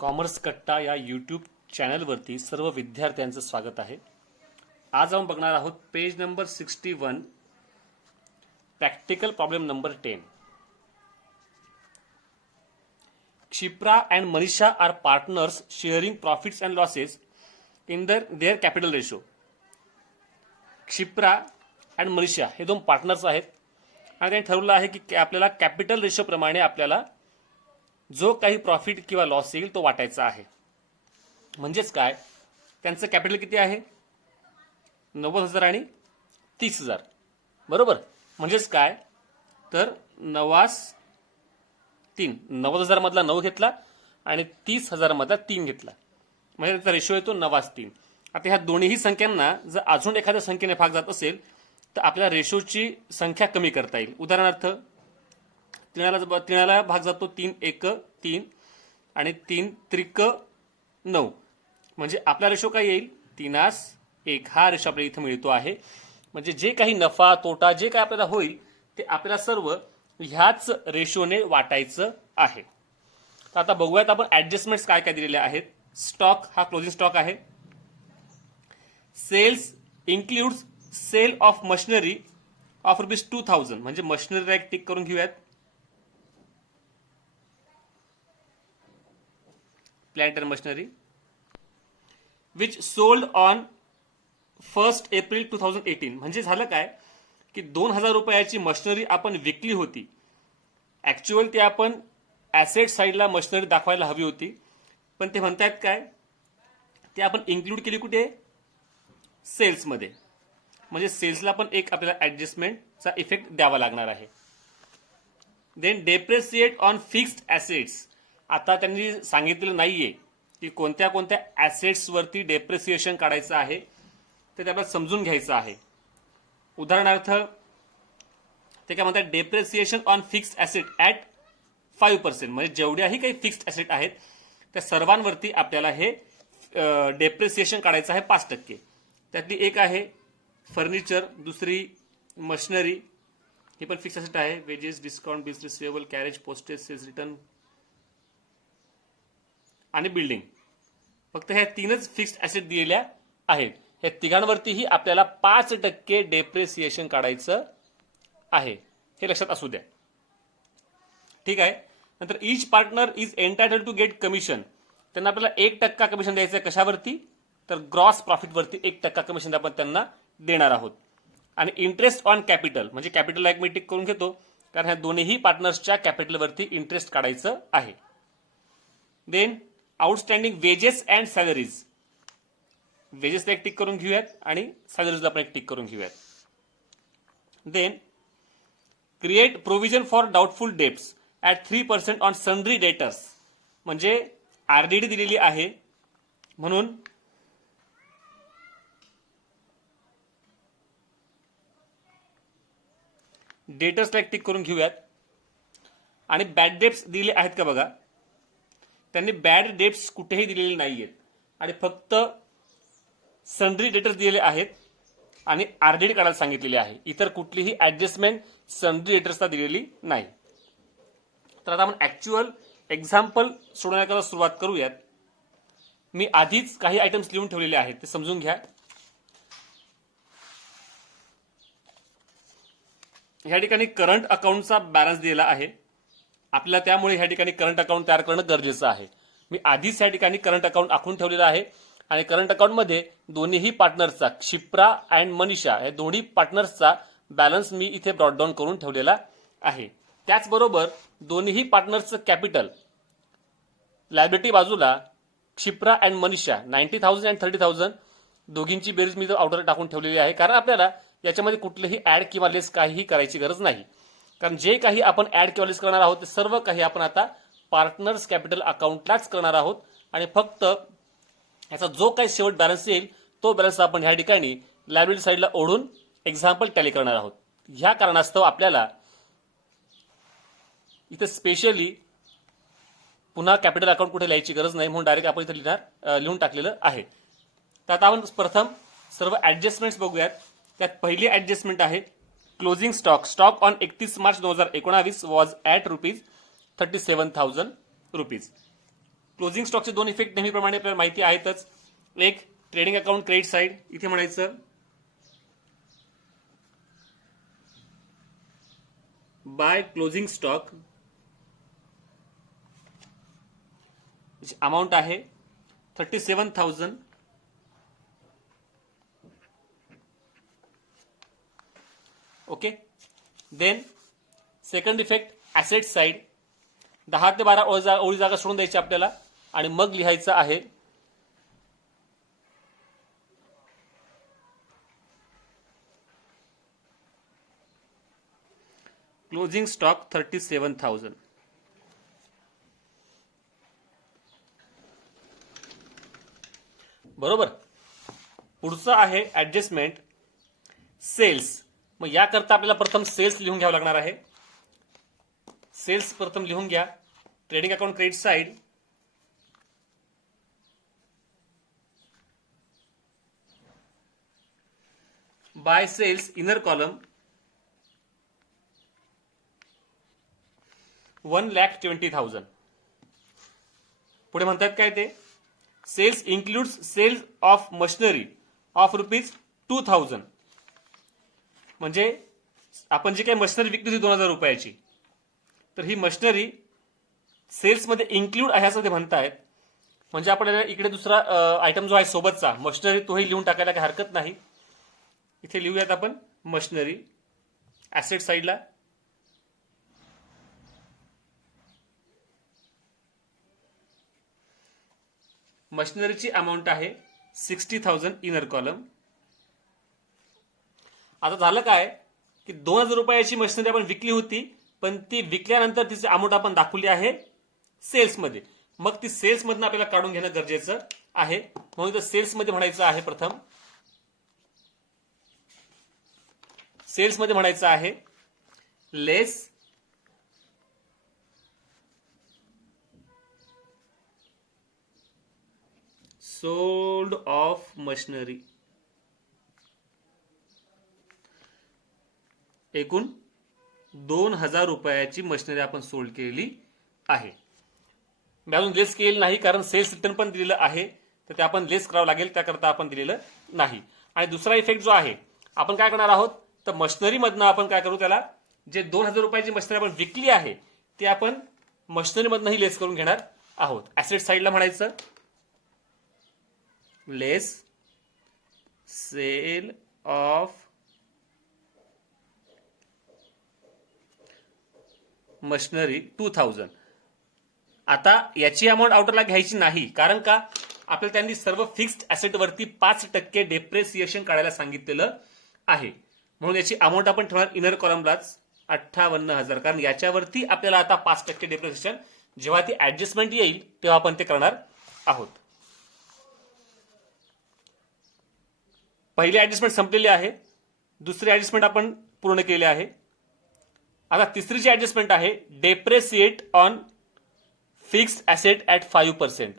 Commerce कट्टा या YouTube चॅनलवरती सर्व विद्यार्थ्यांचं स्वागत आहे. आज आपण बघणार आहोत page number 61, practical problem number 10. Kshipra and Manisha are partners sharing profits and losses in their capital ratio. Kshipra आणि मनीषा हे दोन पार्टनर्स आहेत आणि त्यांनी ठरवलं आहे की आपल्याला कॅपिटल रेशो प्रमाणे आपल्याला जो काही प्रॉफिट किंवा लॉस येईल तो वाटायचा आहे. म्हणजेच काय, त्यांचं कॅपिटल किती आहे? 90,000 आणि 30,000. बरोबर. म्हणजेच काय, तर 90,000 मधला 9 घेतला आणि 30,000 मधला 3 घेतला, म्हणजे त्याचा रेशो येतो 9:3. आता ह्या दोन्ही संख्यांना जर अजून एखाद्या संख्येने भाग जात असेल तर आपल्या रेशोची संख्या कमी करता येईल. उदाहरणार्थ 3ला भाग जातो 3 1 3 आणि 3 3 9, म्हणजे आपला रेशो काय येईल? 3:1. हा रेशो आपल्याला इथे मिळतो आहे. म्हणजे जे काही नफा तोटा जे काय आपल्याला होईल ते आपल्याला सर्व ह्याच रेशोने वाटायचं आहे. तर आता बघूयात आपण ऍडजस्टमेंट्स काय काय दिलेल्या आहेत. स्टॉक हा क्लोजिंग स्टॉक आहे. Sales includes sale of machinery of ₹2,000, म्हणजे मशिनरीला एक टिक करून घेऊयात. Plant and machinery which sold on 1 April 2018, म्हणजे झालं काय की 2,000 रुपयाची मशिनरी आपण विकली होती. ऍक्च्युअल ती आपण ऍसेट साईडला मशिनरी दाखवायला हवी होती, पण ते म्हणतायत काय, ते आपण इन्क्लूड केली कुठे? सेल्समध्ये. म्हणजे सेल्सला पण एक आपल्याला ऍडजस्टमेंटचा इफेक्ट द्यावा लागणार आहे. Then depreciate on fixed assets. आता त्यांनी सांगितलेलं नाहीये की कोणत्या कोणत्या ऍसेट्सवरती डेप्रिसिएशन काढायचं आहे, ते आपल्याला समजून घ्यायचं आहे. उदाहरणार्थ ते काय म्हणतात, depreciation on fixed asset at 5%, म्हणजे जेवढ्याही काही फिक्स्ड ऍसेट आहेत त्या सर्वांवरती आपल्याला हे डेप्रिसिएशन काढायचं आहे 5%. त्यातली एक आहे फर्निचर, दुसरी मशिनरी, ही पण फिक्स्ड ऍसेट आहे. Wages, discount, bills receivable, carriage, postage, sales return आणि बिल्डिंग. फक्त ह्या 3च फिक्स्ड ऍसेट दिलेल्या आहेत. ह्या तिघांवरतीही आपल्याला 5% डेप्रिसिएशन काढायचं आहे, हे लक्षात असू द्या. ठीक आहे. नंतर each partner is entitled to get commission. त्यांना आपल्याला 1% कमिशन द्यायचं. कशावरती? तर ग्रॉस प्रॉफिटवरती 1% कमिशन आपण त्यांना देणार आहोत. आणि इंटरेस्ट ऑन कॅपिटल, म्हणजे कॅपिटलला एक मी टिक करून घेतो, कारण ह्या दोन्ही पार्टनर्सच्या कॅपिटलवरती इंटरेस्ट काढायचं आहे. Then outstanding wages and salaries. वेजेसला एक टिक करून घेऊयात आणि सॅलरीजला पण एक टिक करून घेऊयात. Then create provision for doubtful debts at 3% on sundry debtors, म्हणजे आरडीडी दिलेली आहे म्हणून डेटर्सला एक टिक करून घेऊयात. आणि बॅड डेट्स दिले आहेत का बघा, त्यांनी बॅड डेट्स कुठेही दिलेले नाहीयेत आणि फक्त सन्ड्री डेटर्स दिलेले आहेत आणि आरडीडी काढायला सांगितलेले आहे. इतर कुठलीही ऍडजस्टमेंट सन्ड्री डेटर्सला दिलेली नाही. तर आता आपण ऍक्च्युअल एक्झाम्पल सोडवण्याकरता सुरुवात करूयात. मी आधीच काही आयटम्स लिहून ठेवलेले आहेत, ते समजून घ्या. ह्या ठिकाणी करंट अकाउंटचा बॅलन्स दिलेला आहे आपल्याला, त्यामुळे ह्या ठिकाणी करंट अकाउंट तयार करणं गरजेचं आहे. मी आधीच ह्या ठिकाणी करंट अकाउंट आखून ठेवलेलं आहे आणि करंट अकाउंटमध्ये दोन्ही पार्टनर्सचा, क्षिप्रा अँड मनीषा या दोन्ही पार्टनर्सचा बॅलन्स मी इथे ब्रॉट डाऊन करून ठेवलेला आहे. त्याचबरोबर दोन्ही पार्टनर्सचं कॅपिटल लायबिलिटी बाजूला क्षिप्रा अँड मनीषा 90,000 आणि 30,000 दोघींची बेरीज मी आउटर टाकून ठेवलेली आहे, कारण आपल्याला याच्यामध्ये कुठलेही ऍड किंवा लेस काहीही करायची गरज नाही. कारण जे काही आपण ऍड किंवा लेस करणार आहोत ते सर्व काही आपण आता पार्टनर्स कॅपिटल अकाउंटलाच करणार आहोत आणि फक्त याचा जो काही शेवट बॅलन्स येईल तो बॅलन्स आपण ह्या ठिकाणी लायबिलिटी साईडला ओढून एक्झाम्पल टॅली करणार आहोत. ह्या कारणास्तव आपल्याला इथे स्पेशली पुन्हा कॅपिटल अकाउंट कुठे लिहायची गरज नाही, म्हणून डायरेक्ट आपण इथे लिहून टाकलेलं आहे. तर आता आपण प्रथम सर्व ऍडजस्टमेंट्स बघूयात. त्यात पहिली ऍडजस्टमेंट आहे closing stock. Stock on 31 March 2019 was at ₹37,000. Closing स्टॉकचे दोन इफेक्ट नेहमीप्रमाणे आपल्याला माहिती आहेतच. एक ट्रेडिंग अकाउंट क्रेडिट साइड, इथे म्हणायचं बाय क्लोजिंग स्टॉक अमाऊंट आहे 37,000. Okay. Then second effect asset side, 10 ते 12 ओळी जागा सोडून द्यायची आपल्याला आणि मग लिहायचं आहे क्लोजिंग स्टॉक 37,000. बरोबर. पुढचं आहे ऍडजस्टमेंट सेल्स. मग याकरता आपल्याला प्रथम सेल्स लिहून घ्यावं लागणार आहे. सेल्स प्रथम लिहून घ्या. Trading account credit side, by sales inner column 1,20,000. पुढे म्हणतात काय ते, sales includes sales of machinery of ₹2,000. म्हणजे आपण जी काही मशिनरी विकली होती 2,000 रुपयाची, तर ही मशिनरी सेल्समध्ये इन्क्लूड आहे असं ते म्हणतायत. म्हणजे आपल्याला इकडे दुसरा आयटम जो आहे सोबतचा मशिनरी, तोही लिहून टाकायला काही हरकत नाही. इथे लिहूयात आपण मशिनरी ऍसेट साइडला. मशिनरीची अमाऊंट आहे 60,000 इनर कॉलम. आता झालं काय की 2,000 रुपयाची मशिनरी आपण विकली होती, पण ती विकल्यानंतर तिची अमाऊंट आपण दाखवली आहे सेल्समध्ये. मग ती सेल्समधून आपल्याला काढून घेणं गरजेचं आहे. म्हणून तर सेल्समध्ये म्हणायचं आहे, प्रथम सेल्समध्ये म्हणायचं आहे लेस सोल्ड ऑफ मशिनरी. एकूण 2,000 रुपयाची मशिनरी आपण सोल्ड केलेली आहे. मी अजून लेस केलेली नाही, कारण सेल्स रिटर्न पण दिलेलं आहे, तर ते आपण लेस करावं लागेल, त्याकरता आपण दिलेलं नाही. आणि दुसरा इफेक्ट जो आहे, आपण काय करणार आहोत, तर मशिनरीमधनं आपण काय करू, त्याला जे 2,000 रुपयाची मशिनरी आपण विकली आहे ते आपण मशिनरीमधनंही लेस करून घेणार आहोत. ऍसेट साइडला म्हणायचं लेस सेल ऑफ मशिनरी 2,000. आता याची अमाऊंट आउटरला घ्यायची नाही, कारण का आपल्याला त्यांनी सर्व फिक्स्ड ऍसेट वरती 5% डेप्रेसिएशन काढायला सांगितलेलं आहे. म्हणून याची अमाऊंट आपण ठेवणार इनर कॉलमलाच 58,000, कारण याच्यावरती आपल्याला आता 5% डेप्रेसिएशन, जेव्हा ती ऍडजस्टमेंट येईल तेव्हा आपण ते करणार आहोत. पहिली ऍडजस्टमेंट संपलेली आहे, दुसरी ऍडजस्टमेंट आपण पूर्ण केली आहे. आता तिसरी जी ऍडजस्टमेंट आहे, डेप्रेसिएट ऑन फिक्स्ड ऍसेट ऍट 5%.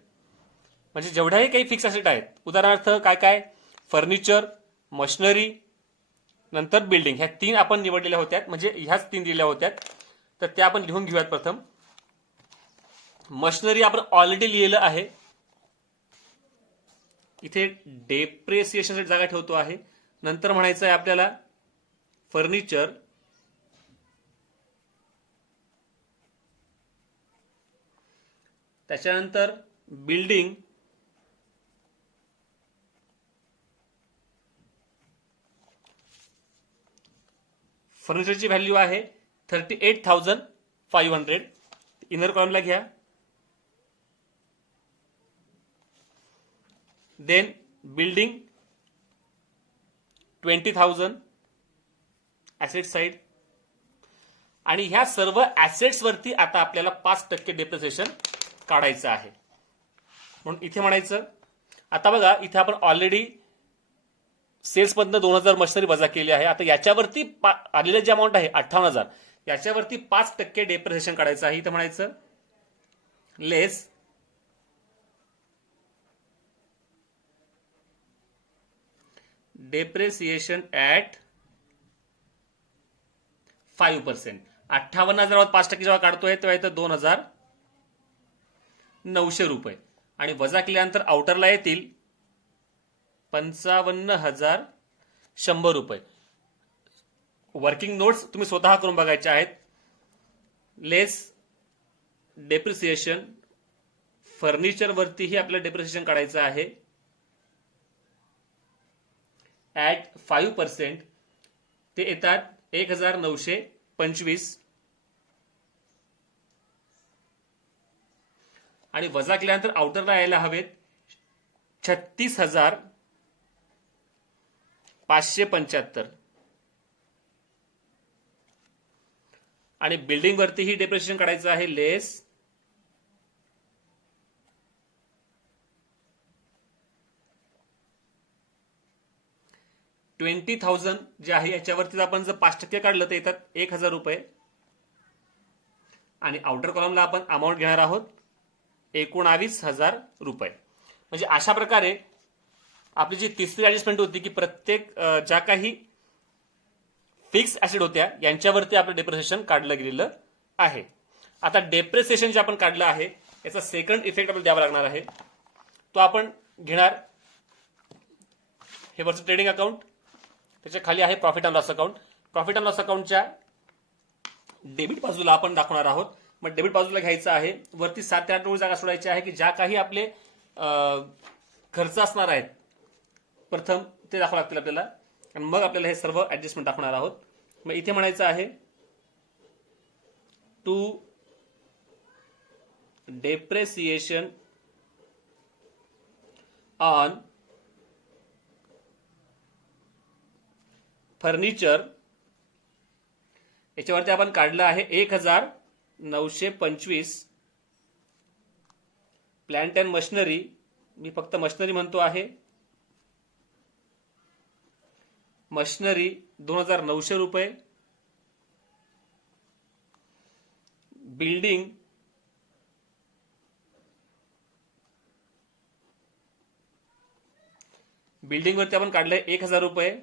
म्हणजे जेवढ्याही काही फिक्स ऍसेट आहेत, उदाहरणार्थ काय काय, फर्निचर, मशिनरी, नंतर बिल्डिंग, ह्या 3 आपण निवडलेल्या होत्या, म्हणजे ह्याच 3 दिलेल्या होत्या, तर त्या आपण लिहून घेऊयात. प्रथम मशिनरी आपण ऑलरेडी लिहिलं आहे, इथे डेप्रेसिएशन जागा ठेवतो आहे. नंतर म्हणायचं आहे आपल्याला फर्निचर, त्याच्यानंतर बिल्डिंग, फर्निचरची व्हॅल्यू आहे 38,500, इनर कॉलमला घ्या. Then building 20,000 asset side. आणि ह्या सर्व ऍसेट्स वरती आता आपल्याला 5% डेप्रिसिएशन काढायचं आहे. म्हणून इथे म्हणायचं, आता बघा इथे आपण ऑलरेडी सेल्समधनं 2,000 मशिनरी वजा केली आहे. आता याच्यावरती आलेलं जे अमाऊंट आहे 58,000, याच्यावरती 5% डेप्रिसिएशन काढायचं आहे. इथे म्हणायचं लेस डेप्रिसिएशन ऍट 5%. 58,000 5% जेव्हा काढतोय तेव्हा इथं 2,000 900 रुपये आणि वजा केल्यानंतर आउटरला येतील 55,100 रुपये. वर्किंग नोट्स तुम्ही स्वतः करून बघायचे आहेत. लेस डेप्रिसिएशन, फर्निचर वरतीही आपल्याला डेप्रिसिएशन काढायचं आहे ॲट 5%. ते येतात 1,925 आणि वजा केल्यानंतर आउटरला यायला हवेत 36,575 आणि बिल्डिंग वरतीही डेप्रिसिएशन काढायचं आहे लेस $20,000 जे आहे याच्यावरती आपण जर 5% काढलं तर येतात 1,000 रुपये आणि आउटर कॉलमला आपण अमाऊंट घेणार आहोत 19,000 रुपये. म्हणजे अशा प्रकारे आपली जी तिसरी ऍडजस्टमेंट होती की प्रत्येक ज्या काही फिक्स ऍसेट होत्या यांच्यावरती आपलं डेप्रिसिएशन काढलं गेलेलं आहे. आता डेप्रिसिएशन जे आपण काढलं आहे याचा सेकंड इफेक्ट आपल्याला द्यावा लागणार आहे. तो आपण घेणार हे वरचं ट्रेडिंग अकाउंट, त्याच्या खाली आहे profit and loss account. Profit and loss अकाउंटच्या डेबिट बाजूला आपण दाखवणार आहोत. मग डेबिट बाजूला घ्यायचं आहे, वरती 7 ते 8 ओळी जागा सोडायची आहे की ज्या काही आपले खर्च असणार आहेत प्रथम ते दाखवावं लागतील आपल्याला आणि मग आपल्याला हे सर्व ऍडजस्टमेंट दाखवणार आहोत. मग इथे म्हणायचं आहे टू डेप्रिसिएशन ऑन फर्निचर, याच्यावरती आपण काढलं आहे 1,925. प्लांट अँड मशिनरी, मी फक्त मशिनरी म्हणतो आहे, मशिनरी 2,900 रुपये. बिल्डिंग बिल्डिंगवरती आपण काढलंय 1,000 रुपये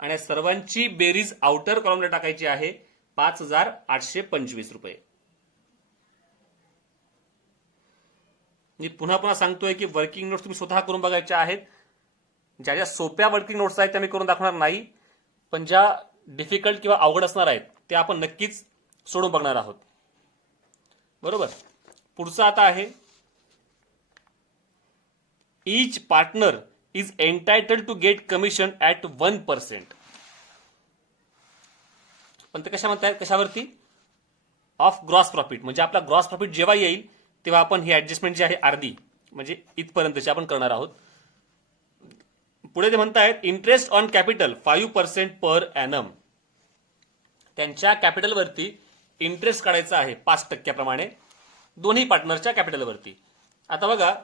आणि सर्वांची बेरीज आउटर कॉलमला टाकायची आहे 5,825 रुपये. मी पुन्हा पुन्हा सांगतोय की वर्किंग नोट्स तुम्ही स्वतः करून बघायच्या आहेत. ज्या ज्या सोप्या वर्किंग नोट्स आहेत त्या मी करून दाखवणार नाही, पण ज्या डिफिकल्ट किंवा अवघड असणार आहेत ते आपण नक्कीच सोडून बघणार आहोत. बरोबर. पुढचं आता आहे each partner is entitled to get commission at 1%. पण ते कशा म्हणतायत, कशावरती? Of gross profit. म्हणजे आपला ग्रॉस प्रॉफिट जेव्हा येईल तेव्हा आपण ही ऍडजस्टमेंट जी आहे अर्धी म्हणजे इथपर्यंतची आपण करणार आहोत. पुढे ते म्हणतायत interest on capital 5% per annum. त्यांच्या कॅपिटलवरती इंटरेस्ट काढायचा आहे 5% प्रमाणे दोन्ही पार्टनरच्या कॅपिटलवरती. आता बघा,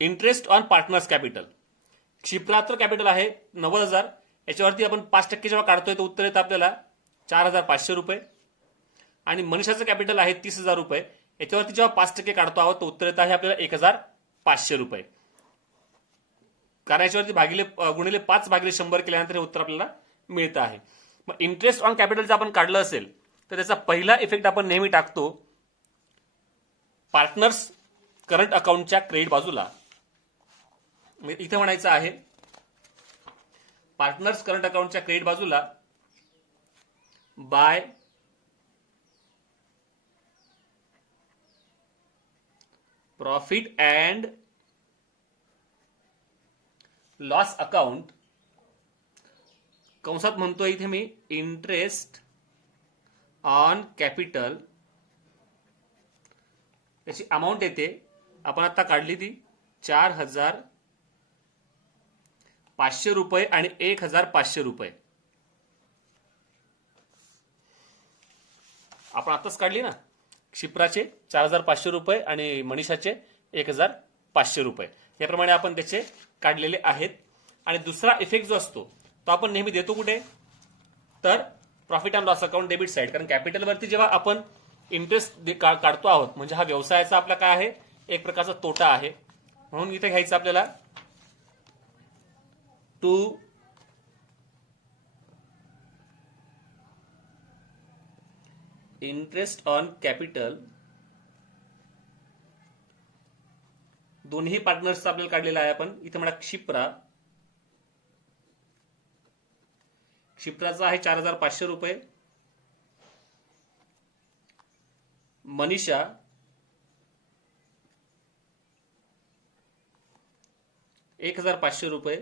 इंटरेस्ट ऑन पार्टनर्स कॅपिटल, क्षिप्राचं कॅपिटल आहे 90,000, याच्यावरती आपण 5% जेव्हा काढतोय तर उत्तर येतं आपल्याला 4,500 रुपये. आणि मनीषाचं कॅपिटल आहे 30,000 रुपये, याच्यावरती जेव्हा 5% काढतो आहोत तर उत्तर येत आहे आपल्याला 1,500 रुपये. कारण याच्यावरती गुणिले 5/100 केल्यानंतर हे उत्तर आपल्याला मिळतं आहे. मग इंटरेस्ट ऑन कॅपिटल जर आपण काढलं असेल तर त्याचा पहिला इफेक्ट आपण नेहमी टाकतो पार्टनर्स करंट अकाउंटच्या क्रेडिट बाजूला. इथे म्हणायचं आहे पार्टनर्स करंट अकाउंटच्या क्रेडिट बाजूला by profit and loss account, कंसात म्हणतोय इथे मी इंटरेस्ट ऑन कॅपिटल, त्याची अमाऊंट येते आपण आता काढली ती 4,500 रुपये आणि 1,500 रुपये. आपण आताच काढली ना, क्षिप्राचे 4,500 रुपये आणि मनीषाचे 1,500 रुपये. याप्रमाणे आपण त्याचे काढलेले आहेत. आणि दुसरा इफेक्ट जो असतो तो आपण नेहमी देतो कुठे, तर profit and loss account debit side. कारण कॅपिटलवरती जेव्हा आपण इंटरेस्ट काढतो आहोत म्हणजे हा व्यवसायाचा आपला काय आहे, एक प्रकारचा तोटा आहे. म्हणून इथे घ्यायचं आपल्याला टू इंटरेस्ट ऑन कॅपिटल दोन्ही पार्टनर्सचा आपल्याला काढलेला आहे आपण. इथे म्हणा क्षिप्राचा आहे 4,500 रुपये. मनीषा 1,500 रुपये.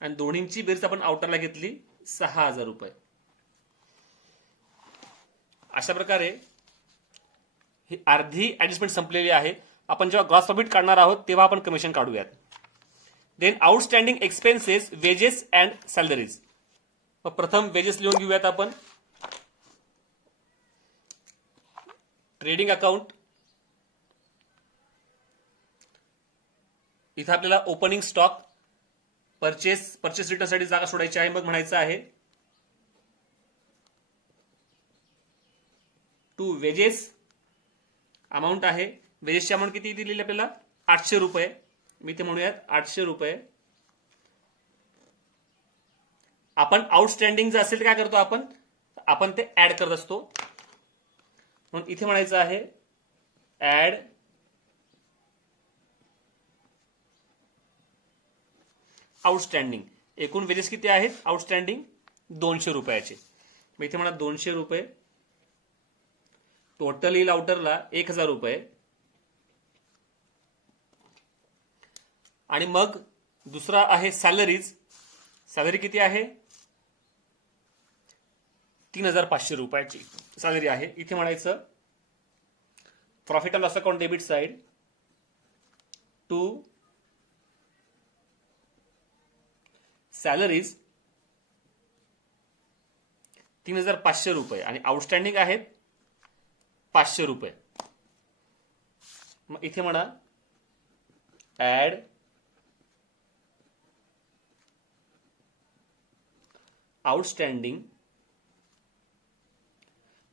आणि दोन्हींची बेरीज आपण आउटरला घेतली 6,000 रुपये. अशा प्रकारे ही अर्धी ऍडजस्टमेंट संपलेली आहे. आपण जेव्हा ग्रॉस प्रॉफिट काढणार आहोत तेव्हा आपण कमिशन काढूयात. Then outstanding expenses, wages and salaries. प्रथम वेजेस लिहून घेऊयात आपण. ट्रेडिंग अकाउंट, इथं आपल्याला ओपनिंग स्टॉक, परचेस रिटर्नसाठी जागा सोडायची आहे. मग म्हणायचं आहे टू वेजेस. अमाऊंट आहे, वेजेसची अमाऊंट किती दिलेली आपल्याला 800 रुपये. मी ते म्हणूयात 800 रुपये. आपण आउटस्टँडिंग जर असेल तर काय करतो आपण ते ऍड करत असतो. म्हणून इथे म्हणायचं आहे ऍड आउटस्टँडिंग. एकूण वेजेस किती आहेत आउटस्टँडिंग 200 रुपयाचे. मग इथे म्हणा 200 रुपये. टोटल येईल आउटरला 1,000 रुपये. आणि मग दुसरा आहे सॅलरीज. सॅलरी किती आहे 3,500 रुपयाची सॅलरी आहे. इथे म्हणायचं profit and loss account debit side to salaries 3,500 रुपये आणि आउटस्टँडिंग आहेत 500 रुपये. मग इथे म्हणा ऍड आउटस्टँडिंग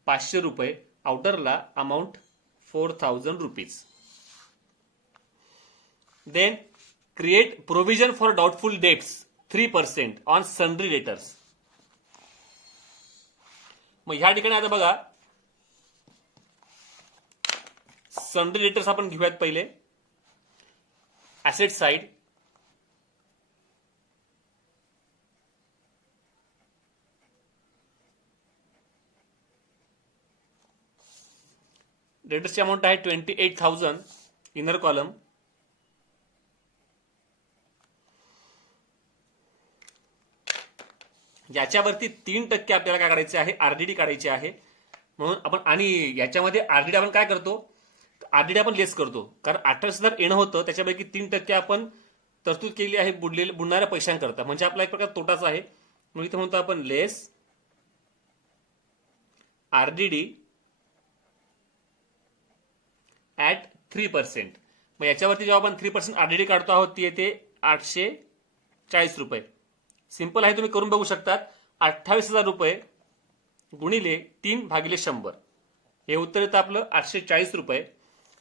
500 रुपये. आउटरला amount 4,000 rupees. Then create provision for doubtful debts 3% on sundry debtors. मग ह्या ठिकाणी आता बघा सन्ड्री डेटर्स आपण घेऊयात पहिले. ऍसेट साइड, डेटर्सची अमाऊंट आहे 28,000 इनर कॉलम. याच्यावरती 3% आपल्याला काय करायचे आहे आरडीडी काढायची आहे. म्हणून आपण आणि याच्यामध्ये आरडीडी आपण काय करतो आरडीडी आपण लेस करतो. कारण 18,000 येणं होतं त्याच्यापैकी 3% आपण तरतूद केली आहे बुडणाऱ्या पैशांकरता. म्हणजे आपला एक प्रकार तोटाच आहे. म्हणून इथे म्हणतो आपण लेस आरडीडी ऍट 3%. मग याच्यावरती जेव्हा आपण 3% आरडीडी काढतो आहोत ती येते 840 रुपये. सिंपल आहे, तुम्ही करून बघू शकतात. 28,000 रुपये गुणिले 3/100 हे उत्तर येतं आपलं 840 रुपये.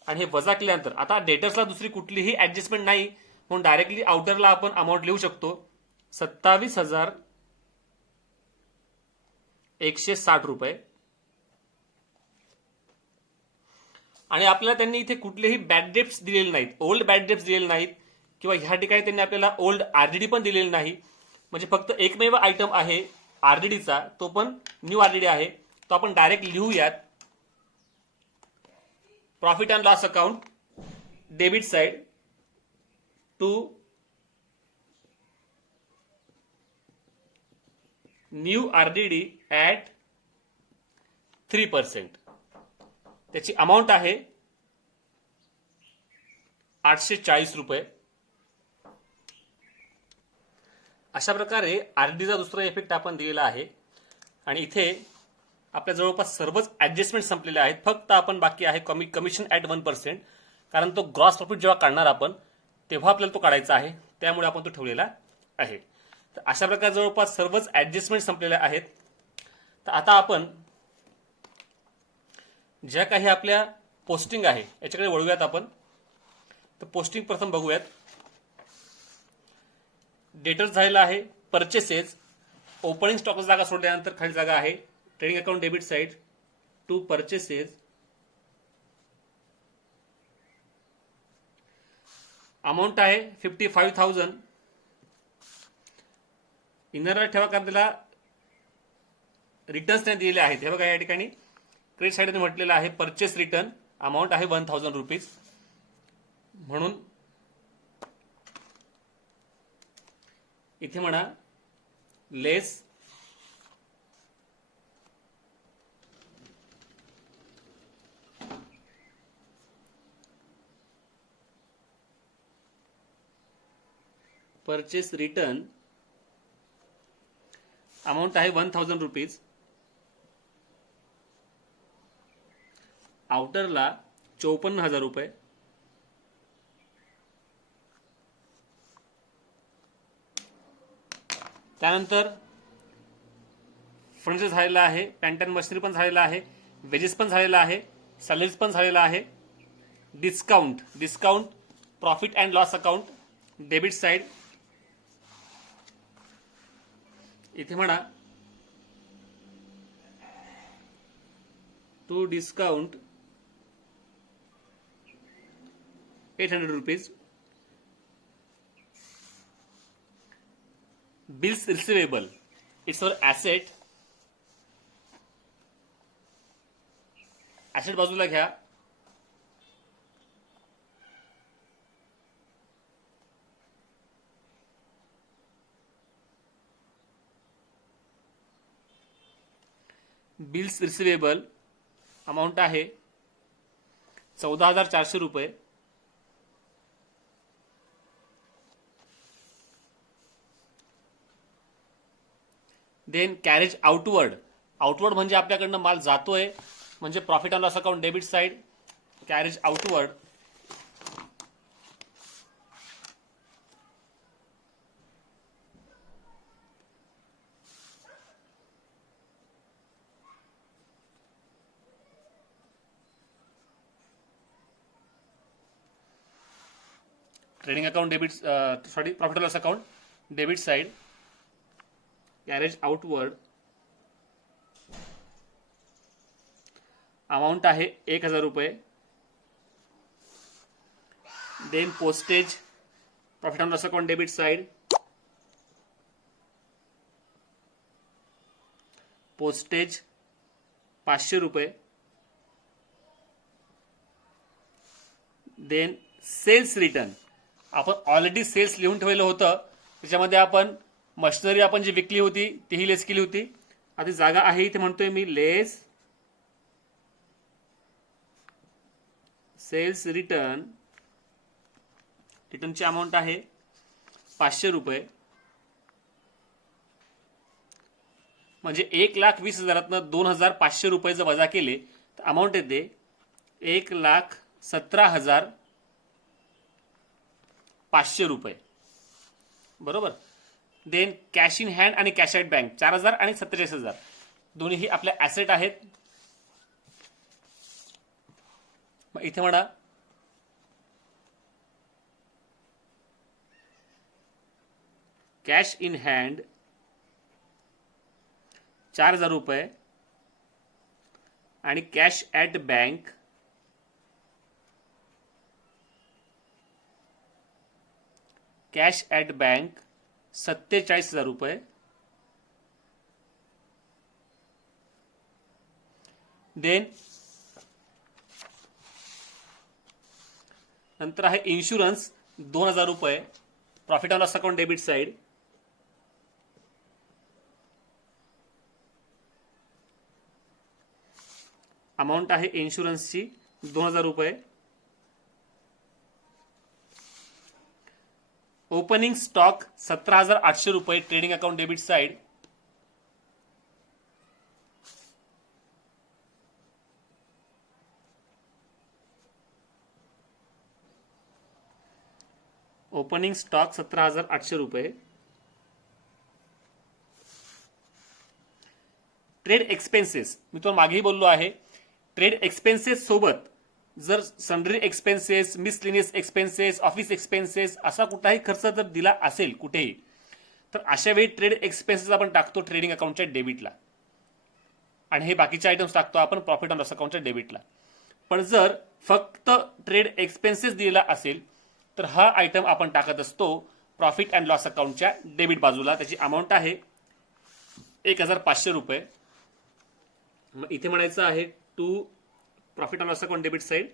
आणि हे वजा केल्यानंतर आता डेटर्सला दुसरी कुठलीही ऍडजस्टमेंट नाही म्हणून डायरेक्टली आउटरला आपण अमाऊंट लिहू शकतो 27,160 रुपये. आणि आपल्याला त्यांनी इथे कुठलेही बॅड डेप्स दिलेले नाहीत, ओल्ड बॅड डेप्स दिलेले नाहीत किंवा ह्या ठिकाणी त्यांनी आपल्याला ओल्ड आरडीडी पण दिलेली नाही. म्हणजे फक्त एकमेव आयटम आहे आरडीडीचा, तो पण न्यू आरडीडी आहे. तो आपण डायरेक्ट लिहूयात. Profit and loss account debit side to new RDD at 3%. त्याची अमाऊंट आहे 840 रुपये. अशा प्रकारे आरडीचा दुसरा इफेक्ट आपण दिलेला आहे. आणि इथे आपल्या जवळपास सर्वच ऍडजस्टमेंट संपलेले आहेत. फक्त आपण बाकी आहे कमिशन ऍट 1%. कारण तो ग्रॉस प्रॉफिट जेव्हा काढणार आपण तेव्हा आपल्याला तो काढायचा आहे, त्यामुळे आपण तो ठेवलेला आहे. तर अशा प्रकारे जवळपास सर्वच ऍडजस्टमेंट संपलेल्या आहेत. तर आता आपण ज्या काही आपल्या पोस्टिंग आहे याच्याकडे वळूयात आपण. तर पोस्टिंग प्रथम बघूयात. डेटर्स झालेला आहे परचेसेस ओपनिंग स्टॉक जागा सोडल्यानंतर खाली जागा आहे trading account debit side to purchases amount आहे 55,000. इनर ठेवा कारण त्याला रिटर्न्स नाही दिलेले आहेत. हे बघा या ठिकाणी क्रेडिट साइडने म्हटलेलं आहे परचेस रिटर्न अमाऊंट आहे 1,000 रुपीज. म्हणून इथे म्हणा लेस परचेस रिटर्न अमाऊंट आहे 1,000 रुपीज. आउटरला 54,000 रुपये. त्यानंतर फर्निचर झालेला आहे, पॅन्ट अँड मशिनरी पण झालेला आहे, वेजेस पण झालेला आहे, सॅलरीज पण झालेला आहे. Discount profit and loss account debit side इथे म्हणा to discount 800 rupees. Bills receivable it's our asset. Asset बाजूला घ्या. बिल्स रिसिवेबल अमाऊंट आहे 14,400 रुपये. देन कॅरेज आउटवर्ड म्हणजे आपल्याकडनं माल जातोय म्हणजे profit and loss account debit side carriage outward trading account debit profit and loss account debit side carriage outward amount आहे 1,000 रुपये. Then postage profit and loss account debit side postage 500 रुपये. Then sales return आपण already sales लिहून ठेवलेलं होतं. त्याच्यामध्ये आपण machinery आपण जी विकली होती तीही लेस केली होती. आता जागा आहे इथे म्हणतोय मी लेस सेल्स रिटर्नची अमाऊंट आहे 500 रुपये. म्हणजे 1,20,000 2,500 रुपये जर वजा केले तर अमाऊंट येते 1,17,500 रुपये. बरोबर. देन कॅश इन हँड आणि कॅश ॲट बँक 4,000 आणि 47,000 दोन्हीही आपल्या ऍसेट आहेत. मग इथे म्हणा कॅश इन हँड 4,000 रुपये आणि कॅश ॲट बँक 47,000 रुपये. देन नंतर आहे इन्शुरन्स 2,000 रुपये profit and loss account debit side amount आहे इन्शुरन्सची 2,000 रुपये. ओपनिंग स्टॉक 17,800 रुपये trading account debit side opening stock 17,800 रुपये. ट्रेड एक्सपेन्सेस मी तुम्हाला मागेही बोललो आहे. ट्रेड एक्सपेन्सेस सोबत जर sundry expenses miscellaneous expenses office expenses असा कुठलाही खर्च जर दिला असेल कुठेही तर अशा वेळी ट्रेड एक्सपेन्सेस आपण टाकतो ट्रेडिंग अकाउंटच्या डेबिटला, आणि हे बाकीचे आयटम्स टाकतो आपण प्रॉफिट अँड लॉस अकाउंटच्या डेबिटला. पण जर फक्त ट्रेड एक्सपेन्सेस दिलेला असेल तर हा आयटम आपण टाकत असतो प्रॉफिट अँड लॉस अकाउंटच्या डेबिट बाजूला. त्याची अमाऊंट आहे 1,500 रुपये. मग इथे म्हणायचं आहे to profit and loss account debit side,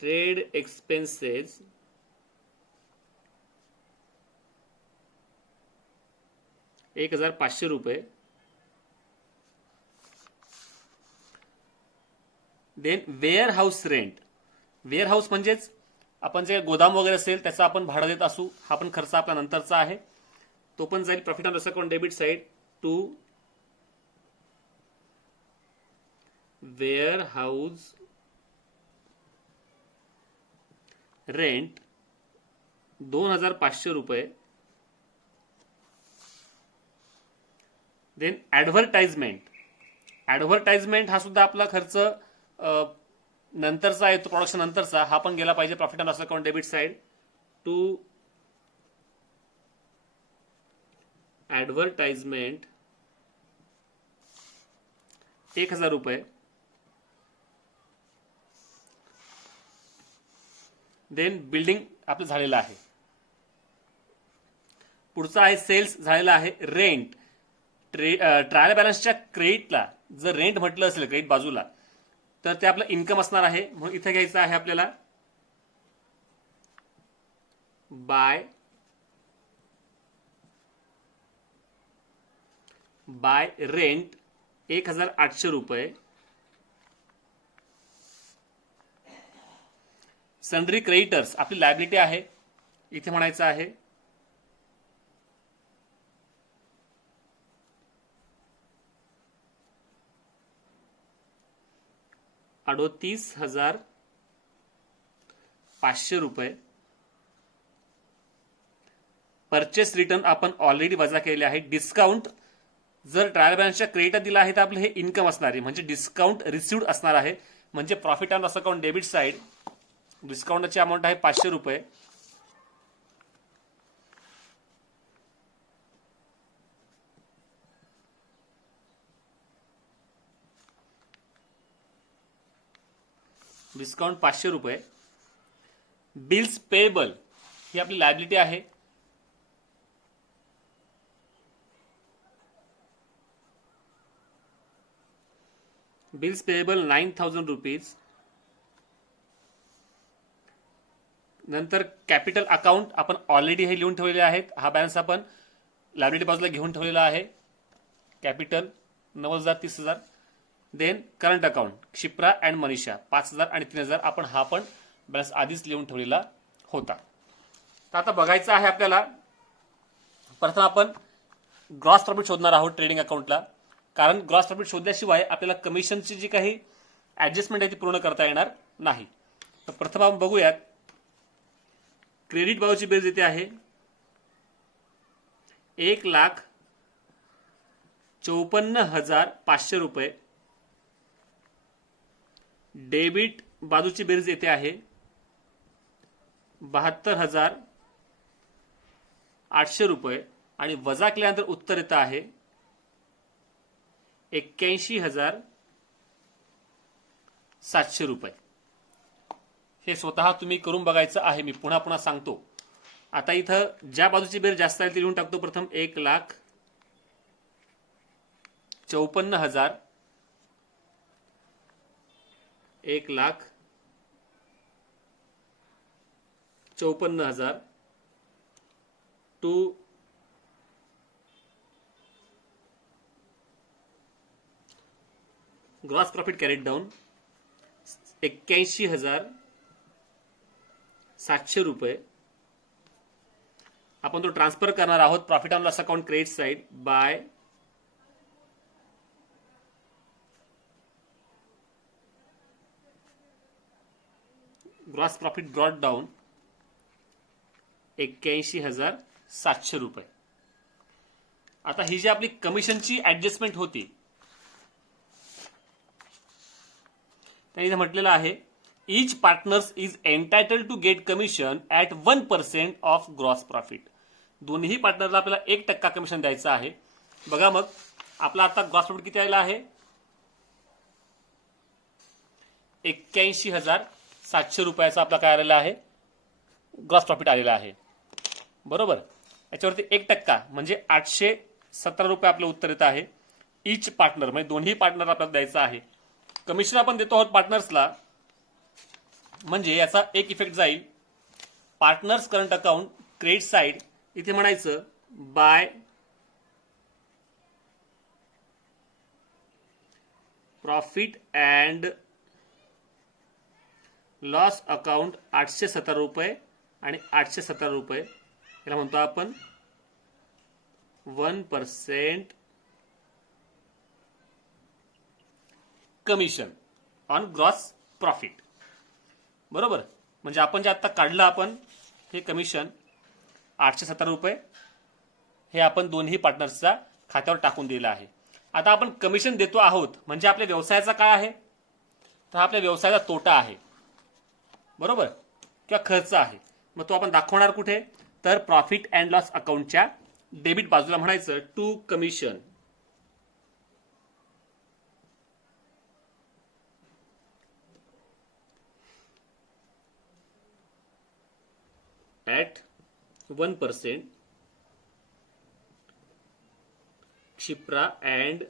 trade expenses ₹1,500. Then warehouse rent. Warehouse म्हणजेच आपण जे गोदाम वगैरे असेल त्याचं आपण भाडं देत असू, हा पण खर्च आपला नंतरचा आहे, तो पण जाईल profit and loss account debit side to warehouse rent ₹2,500. Then advertisement हा सुद्धा आपला खर्च नंतरचा आहे, तो प्रोडक्शन नंतरचा, हा पण गेला पाहिजे profit and loss account debit side to advertisement ₹1,000. Then building आपलं झालेलं आहे. पुढचा आहे सेल्स झालेला आहे. रेंट, ट्रायल बॅलन्सच्या क्रेडिटला जर रेंट म्हटलं असेल क्रेडिट बाजूला तर ते आपलं इन्कम असणार आहे. म्हणून इथे घ्यायचं आहे आपल्याला बाय रेंट ₹1,800. सन्ड्री क्रेडिटर्स आपली लायबिलिटी आहे, इथे म्हणायचं आहे ₹38,500. परचेस रिटर्न आपण ऑलरेडी वजा केलेले आहे. डिस्काउंट जर ट्रायल बॅलन्सच्या क्रेडिट दिला आहे तर आपलं हे इन्कम असणार आहे, म्हणजे डिस्काउंट रिसिव्ड असणार आहे. म्हणजे profit and loss account debit side डिस्काउंटची अमाऊंट आहे ₹500. डिस्काउंट ₹500. बिल्स पेएबल ही आपली लायबिलिटी आहे. Bills payable ₹9,000. नंतर कॅपिटल अकाउंट आपण ऑलरेडी हे लिहून ठेवलेले आहेत, हा बॅलन्स आपण लायबिलिटी बाजूला घेऊन ठेवलेला आहे. Capital 9,000 30,000. Then current account Kshipra and Manisha 5,000 आणि 3,000 आपण हा पण बॅलन्स आधीच लिहून ठेवलेला होता. तर आता बघायचं आहे आपल्याला, प्रथम आपण ग्रॉस प्रॉफिट शोधणार आहोत ट्रेडिंग अकाउंटला, कारण ग्रॉस प्रॉफिट शोधल्याशिवाय आपल्याला कमिशनची जी काही ऍडजस्टमेंट आहे ती पूर्ण करता येणार नाही. तर प्रथम आपण बघूयात क्रेडिट बाजूची बेरीज येते आहे ₹1,54,500. डेबिट बाजूची बेरीज येते आहे 72,800 आणि वजा केल्यानंतर उत्तर येतं आहे 81,700. हे स्वतः तुम्ही करून बघायचं आहे, मी पुन्हा पुन्हा सांगतो. आता इथं ज्या बाजूची बेरीज जास्त आहे ती लिहून टाकतो. प्रथम 1,54,000 1,54,000 to gross profit carried down 81,700. आपण तो ट्रान्सफर करणार आहोत profit and loss account credit side by gross profit brought down 81,700. आता ही जी आपली कमिशनची ऍडजस्टमेंट होती, इथे म्हटलेलं आहे each partners is entitled to get commission at 1% of gross profit. दोन्ही पार्टनरला आपल्याला 1% कमिशन द्यायचं आहे. बघा मग आपला आता ग्रॉस प्रॉफिट किती आलेला आहे? 81,700 रुपयाचा आपला काय आलेला आहे? ग्रॉस प्रॉफिट आलेला आहे. बरोबर. याच्यावरती 1% म्हणजे 817 रुपये आपलं उत्तर येत आहे. इच पार्टनर म्हणजे दोन्ही पार्टनर आपल्याला द्यायचं आहे. कमिशन आपण देतो आहोत पार्टनर्सला, म्हणजे याचा एक इफेक्ट जाईल. Partners current account credit side इथे म्हणायचं by profit and loss account 817 रुपये आणि 817 रुपये याला म्हणतो आपण 1% कमिशन ऑन ग्रॉस प्रॉफिट. बरोबर. म्हणजे आपण जे आता काढलं आपण हे कमिशन 817 रुपये हे आपण दोन्ही पार्टनर्सच्या खात्यावर टाकून दिलं आहे. आता आपण कमिशन देतो आहोत म्हणजे आपल्या व्यवसायाचा काय आहे? तर आपल्या व्यवसायाचा तोटा आहे. बरोबर. किंवा खर्च आहे. मग तो आपण दाखवणार कुठे? तर प्रॉफिट अँड लॉस अकाउंटच्या डेबिट बाजूला म्हणायचं to commission at 1%. Kshipra and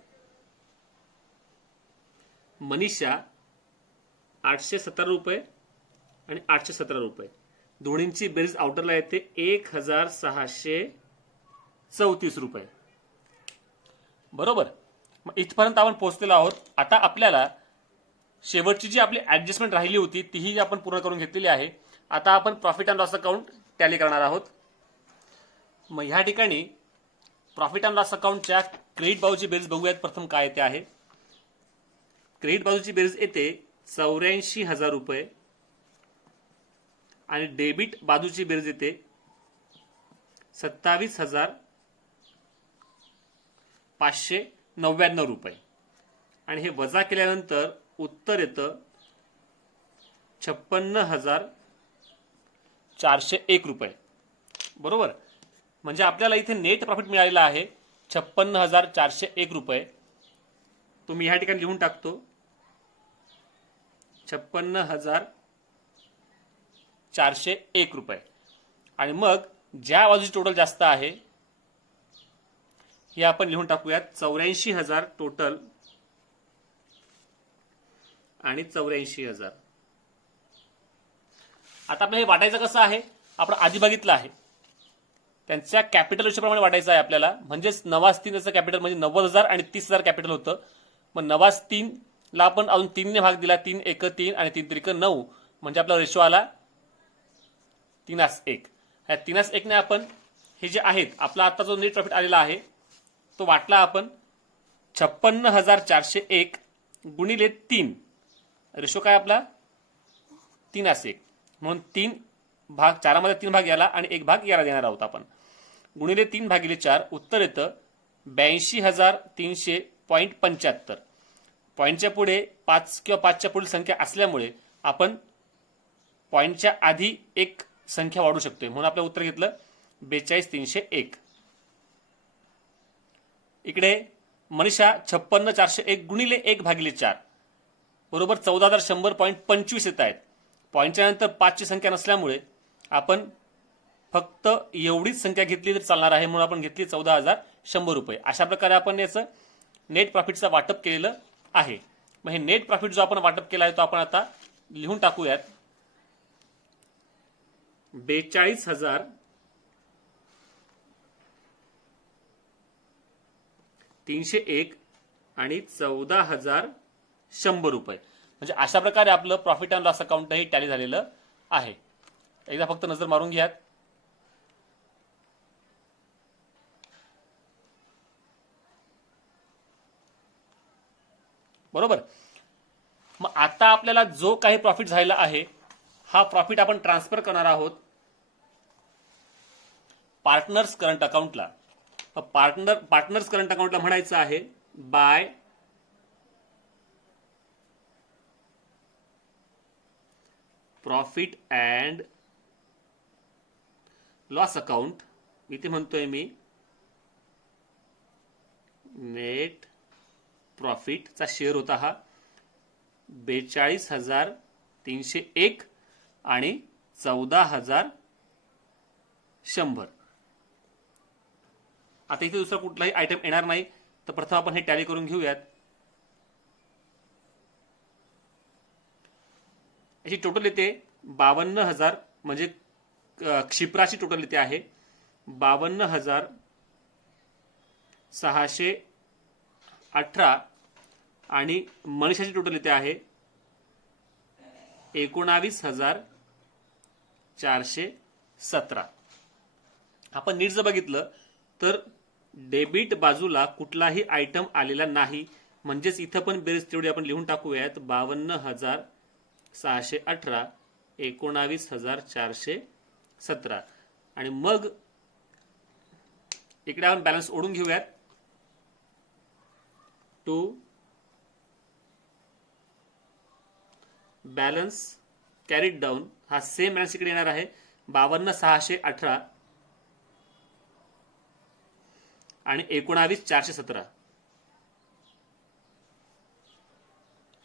Manisha 817 रुपये आणि 817 रुपये दोन्हींची बेरीज आउटरला येते 1,634 रुपये. बरोबर. मग इथपर्यंत आपण पोहोचलेलो आहोत. आता आपल्याला शेवटची जी आपली ऍडजस्टमेंट राहिली होती तीही आपण पूर्ण करून घेतलेली आहे. आता आपण profit and loss account tally करणार आहोत. मग ह्या ठिकाणी प्रॉफिट अँड लॉस अकाउंटच्या क्रेडिट बाजूची बेरीज बघूयात. प्रथम काय येते आहे? क्रेडिट बाजूची बेरीज येते 84,000 रुपये आणि डेबिट बाजूची बेरीज येते 27,599 रुपये आणि हे वजा केल्यानंतर उत्तर येतं 56,401 रुपये. बरोबर. म्हणजे आपल्याला इथे नेट प्रॉफिट मिळालेला आहे 56,401 रुपये. तुम्ही ह्या ठिकाणी लिहून टाकतो 56,401 रुपये. आणि मग ज्या बाजूची टोटल जास्त आहे हे आपण लिहून टाकूयात 84,000 टोटल आणि 84,000. आता आपल्याला हे वाटायचं कसं आहे? आपण आधी बघितलं आहे त्यांच्या कॅपिटल रेशोप्रमाणे वाटायचं आहे आपल्याला. म्हणजेच 9/3 कॅपिटल म्हणजे 90,000 आणि 30,000 कॅपिटल होतं. मग 9/3 आपण अजून 3 ने भाग दिला. 3 एक 3 आणि 3 त्रिक 9 म्हणजे आपला रेशो आला 3:1. ह्या 3:1 ने आपण हे जे आहेत आपला आता जो नेट प्रॉफिट आलेला आहे तो वाटला आपण 56,401 गुणिले 3. रेशो काय आपला 3:1 म्हणून 3 भाग 4 मध्ये 3 भाग याला आणि 1 भाग याला देणार आहोत आपण. गुणिले 3/4 उत्तर येतं 82,300.75. पॉईंटच्या पुढे 5 किंवा 5च्या पुढील संख्या असल्यामुळे आपण पॉईंटच्या आधी एक संख्या वाढू शकतोय म्हणून आपलं उत्तर घेतलं 42,301. इकडे मनीषा 56,401 गुणिले 1/4 बरोबर 14,100.25 येत आहेत. पॉईंटच्या नंतर 5ची संख्या नसल्यामुळे आपण फक्त एवढीच संख्या घेतली तर चालणार आहे म्हणून आपण घेतली 14,100 रुपये. अशा प्रकारे आपण याचं नेट प्रॉफिटचं वाटप केलेलं आहे. मग हे नेट प्रॉफिट जो आपण वाटप केला आहे तो आपण आता लिहून टाकूयात 42,301 आणि 14,100 रुपये. म्हणजे अशा प्रकारे आपलं profit and loss account he tally झालेलं आहे. एकदा फक्त नजर मारून घ्या. बरोबर. मग आता आपल्याला जो काही प्रॉफिट झालेला आहे हा प्रॉफिट आपण ट्रान्सफर करणार आहोत पार्टनर्स करंट अकाउंटला. पार्टनर्स करंट अकाउंटला म्हणायचं आहे by profit and loss account, इथे म्हणतोय मी नेट प्रॉफिटचा शेअर होता हा 42,301 आणि 14,100. आता इथे दुसरा कुठलाही आयटम येणार नाही, तर प्रथम आपण हे टॅली करून घेऊयात. याची टोटल येते 52,000, म्हणजे क्षिप्राची टोटल येते आहे 52,618 आणि मनीषाची टोटल येते आहे 19,417. आपण नीट जर बघितलं तर डेबिट बाजूला कुठलाही आयटम आलेला नाही, म्हणजेच इथं पण बेरीज तेवढी आपण लिहून टाकूयात 52,618 19,417. आणि मग इकडे आपण बॅलन्स ओढून घेऊयात. टू बॅलन्स कॅरीड डाऊन, हा सेम बॅलन्स इकडे येणार आहे 52,618 आणि 19,417.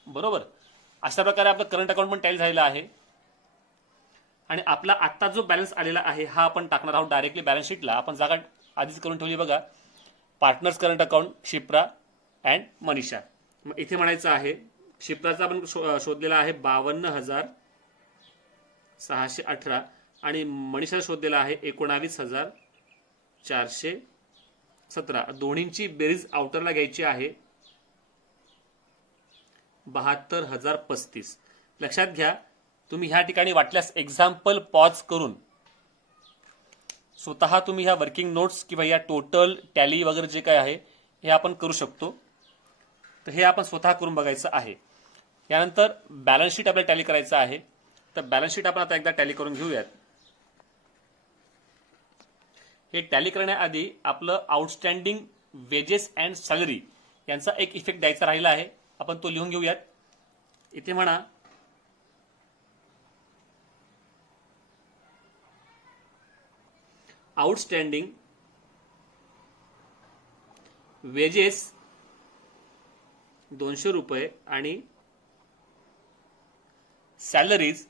बरोबर. अशा प्रकारे आपलं करंट अकाउंट पण टॅली झालेलं आहे. आणि आपला आत्ता जो बॅलन्स आलेला आहे हा आपण टाकणार आहोत डायरेक्टली बॅलन्स शीटला. आपण जागा आधीच करून ठेवली बघा, partners current account Kshipra and Manisha. मग इथे म्हणायचं आहे क्षिप्राचा आपण शोधलेला आहे 52,618 आणि मनीषा शोधलेला आहे 19,417. दोन्हींची बेरीज आउटरला घ्यायची आहे 72,035. लक्षात घ्या, तुम्ही ह्या ठिकाणी वाटल्यास एक्झाम्पल पॉज करून स्वतः तुम्ही ह्या वर्किंग नोट्स किंवा या टोटल टॅली वगैरे जे काय आहे हे आपण करू शकतो. तर हे आपण स्वतः करून बघायचं आहे. यानंतर बॅलन्स शीट आपल्याला टॅली करायचं आहे. तर बॅलन्स शीट आपण आता एकदा टॅली करून घेऊयात. हे टॅली करण्याआधी आपलं आउटस्टँडिंग वेजेस अँड सॅलरी यांचा एक इफेक्ट द्यायचा राहिला आहे, आपण तो लिहून घेऊयात. इथे म्हणा आउटस्टँडिंग वेजेस 200 रुपये आणि सॅलरीज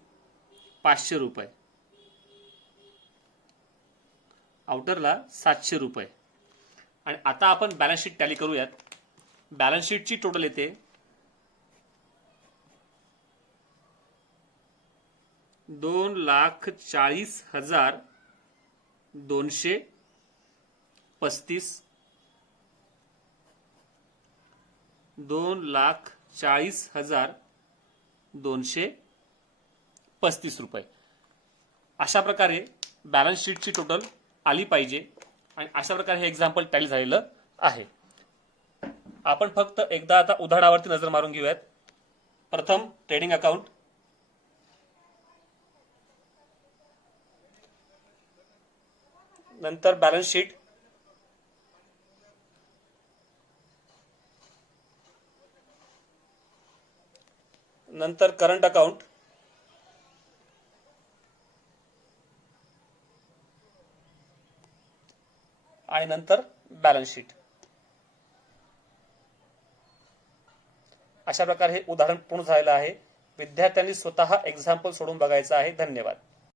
500 रुपये, आउटरला 700 रुपये. आणि आता आपण बॅलन्स शीट टॅली करूयात. बॅलन्स शीटची टोटल येते 2,40,235 2,40,235 रुपये. अशा प्रकारे बॅलन्स शीटची टोटल आली पाहिजे. आणि अशा प्रकारे हे एक्झाम्पल टॅली झालेलं आहे. आपण फक्त एकदा आता उदाहरणावरती नजर मारून घेऊयात. प्रथम ट्रेडिंग अकाउंट, नंतर बॅलन्स शीट, नंतर करंट अकाउंट, आणि नंतर बॅलन्स शीट. अशा प्रकारे हे उदाहरण पूर्ण झालेलं आहे. विद्यार्थ्यांनी स्वतः एक्झाम्पल सोडून बघायचं आहे. धन्यवाद.